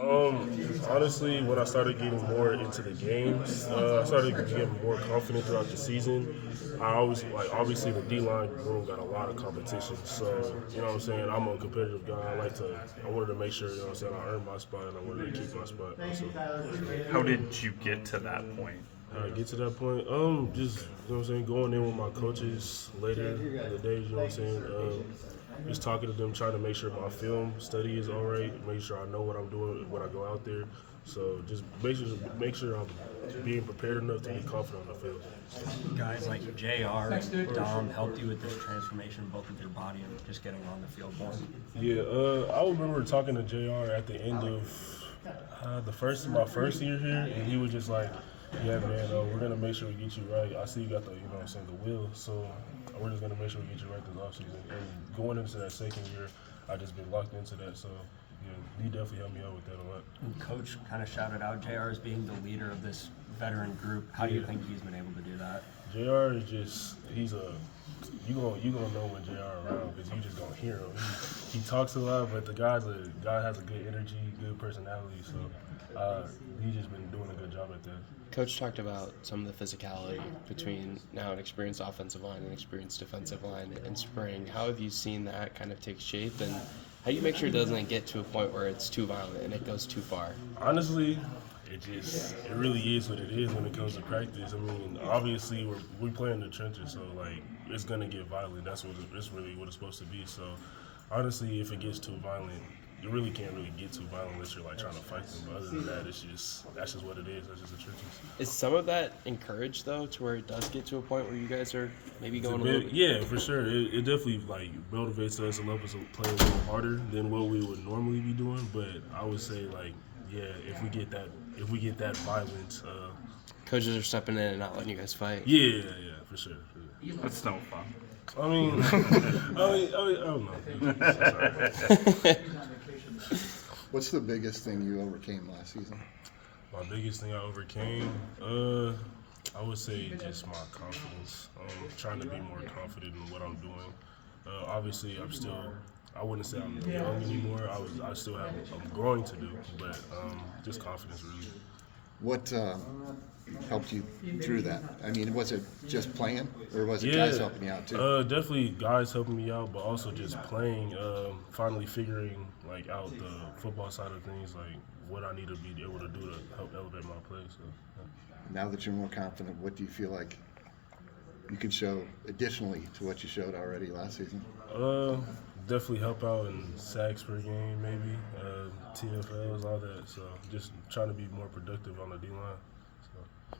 Honestly, when I started getting more into the games, I started getting more confident throughout the season. I always like obviously the D line room got a lot of competition, so you know what I'm saying. I'm a competitive guy. I wanted to make sure you know what I'm saying I earned my spot and I wanted to keep my spot. Also, How did you get to that point? get to that point. Just you know what I'm saying, going in with my coaches later in the day. You know what I'm saying. Just talking to them, trying to make sure my film study is all right, make sure I know what I'm doing when I go out there. So just make sure I'm being prepared enough to be confident on the field. Guys like JR and Dom helped you with this transformation, both with your body and just getting on the field more. Yeah, I remember talking to Jr. at the end of my first year here, and he was just like, "Yeah, man, we're gonna make sure we get you right. I see you got the you know what I'm saying the will, so we're just gonna make sure we get you right this offseason." And going into that second year, I just been locked into that. So yeah, he definitely helped me out with that a lot. And Coach kind of shouted out JR as being the leader of this veteran group. How do you think he's been able to do that? Jr. is just he's a you gonna know when Jr. around because you just gonna hear him. He talks a lot, but the guy has a good energy, good personality. So he's just been doing a good job at that. Coach talked about some of the physicality between now an experienced offensive line and experienced defensive line in spring. How have you seen that kind of take shape, and how do you make sure it doesn't get to a point where it's too violent and it goes too far? Honestly, it really is what it is when it comes to practice. I mean, obviously we play in the trenches, so like it's gonna get violent. It's really what it's supposed to be. So honestly, if it gets too violent, you really can't really get too violent unless you're like trying to fight them. But other than that, that's just what it is. That's just the trenches. Is some of that encouraged though, to where it does get to a point where you guys are maybe going a little bit? Yeah, for sure. It definitely like motivates us and lets us play a little harder than what we would normally be doing. But I would say like yeah, if we get that violent. Coaches are stepping in and not letting you guys fight. Yeah, for sure. That's no fun. I mean, I don't know. What's the biggest thing you overcame last season? My biggest thing I overcame, I would say just my confidence. Trying to be more confident in what I'm doing. Obviously, I wouldn't say I'm young anymore. I still have I'm growing to do, but just confidence really. What helped you through that? I mean, was it just playing, or was it Yeah, guys helping you out too? definitely guys helping me out, but also just playing. Finally figuring like out the football side of things, like what I need to be able to do to help elevate my play. So, yeah. Now that you're more confident, what do you feel like you can show additionally to what you showed already last season? Definitely help out in sacks per game, maybe TFLs, all that. So just trying to be more productive on the D line. So.